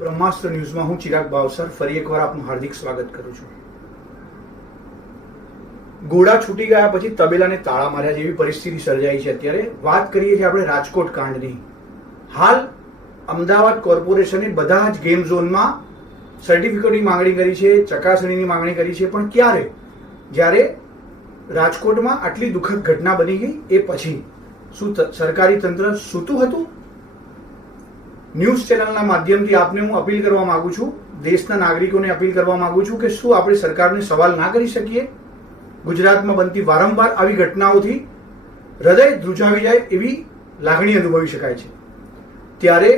બ્રહ્માસ્ત્ર ન્યૂઝમાં હું ચિરાગ બાવસર ફરી એકવાર આપનું હાર્દિક સ્વાગત કરું છું। ઘોડા છૂટી ગયા પછી તબેલાને તાળા માર્યા જેવી પરિસ્થિતિ સર્જાઈ છે। અત્યારે વાત કરીએ છીએ આપણે રાજકોટ કાંડની। હાલ અમદાવાદ કોર્પોરેશને બધા જ ગેમ ઝોનમાં સર્ટિફિકેટની માંગણી કરી છે, ચકાસણીની માંગણી કરી છે, પણ ક્યારે? જ્યારે રાજકોટમાં આટલી દુઃખદ ઘટના બની ગઈ એ પછી શું સરકારી તંત્ર સૂતું હતું? ન્યૂઝ ચેનલના માધ્યમથી આપને હું અપીલ કરવા માંગુ છું, દેશના નાગરિકોને અપીલ કરવા માંગુ છું કે શું આપણે સરકારને સવાલ ના કરી શકીએ? ગુજરાતમાં બનતી વારંવાર આવી ઘટનાઓથી હૃદય ધ્રુજાવી જાય એવી લાગણી અનુભવી શકાય છે। ત્યારે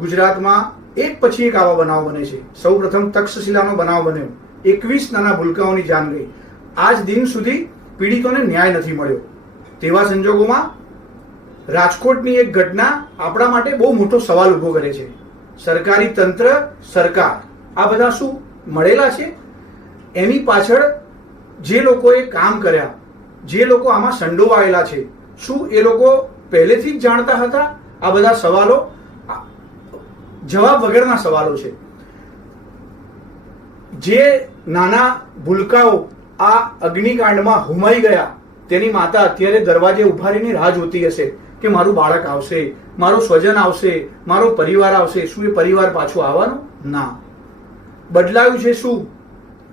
ગુજરાતમાં એક પછી એક આવા બનાવ બને છે। સૌપ્રથમ તક્ષશિલાનો બનાવ બન્યો, 21 નાના ભૂલકાઓની જાન ગઈ। આજ દિન સુધી પીડિતોને ન્યાય નથી મળ્યો। તેવા સંજોગોમાં રાજકોટની એક ઘટના આપણા માટે બહુ મોટો સવાલ ઉભો કરે છે। સરકારી તંત્ર, સરકાર આ બધા શું મળેલા છે? એની પાછળ જે લોકોએ કામ કર્યા, જે લોકો આમાં સંડોવાયેલા છે, શું એ લોકો પહેલેથી જ જાણતા હતા? આ બધા સવાલો જવાબ વગરના સવાલો છે। જે નાના ભૂલકાઓ આ અગ્નિકાંડમાં હુમાઈ ગયા, તેની માતા અત્યારે દરવાજે ઉભા રહીને રાહ જોતી હશે કે મારું બાળક આવશે, મારો સ્વજન આવશે, મારો પરિવાર આવશે। શું એ પરિવાર પાછો આવવાનો? ના। બદલાયું છે શું?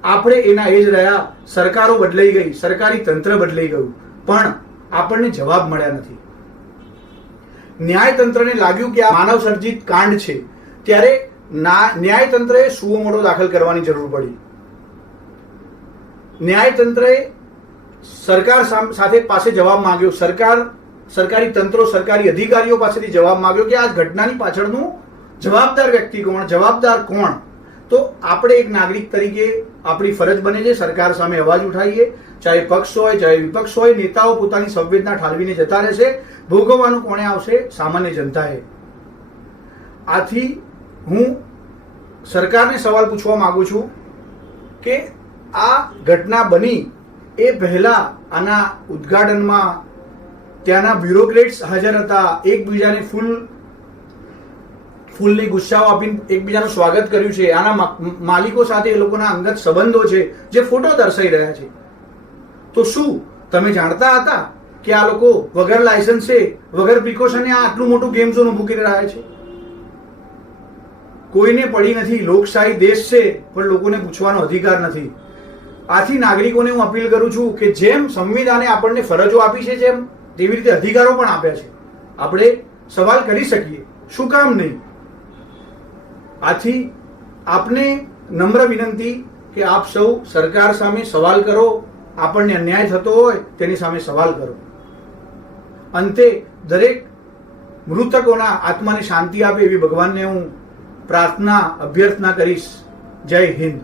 આપણે એના એ જ રહ્યા। સરકારો બદલાઈ ગઈ, સરકારી તંત્ર બદલાઈ ગયું, પણ આપણને જવાબ મળ્યા નથી। ન્યાયતંત્રને લાગ્યું કે આ માનવ સર્જિત કાંડ છે, ત્યારે ન્યાયતંત્રએ સુઓ મોટો દાખલ કરવાની જરૂર પડી। ન્યાયતંત્રએ સરકાર સાથે પાસે જવાબ માંગ્યો, સરકારી તંત્રો, સરકારી અધિકારીઓ પાસેથી જવાબ માંગ્યો કે આ ઘટનાની પાછળનું જવાબદાર વ્યક્તિ કોણ, જવાબદાર કોણ? તો આપણે એક નાગરિક તરીકે આપણી ફરજ બને છે સરકાર સામે અવાજ ઉઠાવીએ, ચાહે પક્ષ હોય ચાહે વિપક્ષ હોય। નેતાઓ પોતાની સંવેદના ઠાલવીને જતા રહેશે, ભોગવવાનું કોણે આવશે? સામાન્ય જનતાએ। આથી હું સરકારને સવાલ પૂછવા માંગુ છું કે આ ઘટના બની એ પહેલા આના ઉદ્ઘાટનમાં ત્યાંના બ્યુરોક્રેટ્સ હાજર હતા, એકબીજાને ફૂલની ગુસ્સાઓ આપીને એકબીજાનું સ્વાગત કર્યું છે। આના માલિકો સાથે એ લોકોના અંગત સંબંધો છે જે ફોટો દર્શાવી રહ્યા છે। તો શું તમે જાણતા હતા કે આ લોકો વગર લાયસન્સે, વગર પ્રિકોશને આટલું મોટું ગેમ ઝોન ઉભું કરી રહ્યા છે? કોઈને પડી નથી। લોકશાહી દેશ છે, પણ લોકોને પૂછવાનો અધિકાર નથી। આથી નાગરિકોને હું અપીલ કરું છું કે જેમ સંવિધાને આપણને ફરજો આપી છે, જેમ તેવી રીતે અધિકારો પણ આપ્યા છે। આપણે સવાલ કરી શકીએ, શું કામ નહીં? આથી આપને નમ્ર વિનંતી કે આપ સૌ સરકાર સામે સવાલ કરો, આપણને અન્યાય થતો હોય તેની સામે સવાલ કરો। અંતે દરેક મૃતકોના આત્માને શાંતિ આપે એવી ભગવાનને હું પ્રાર્થના, અભ્યર્થના કરીશ। જય હિન્દ।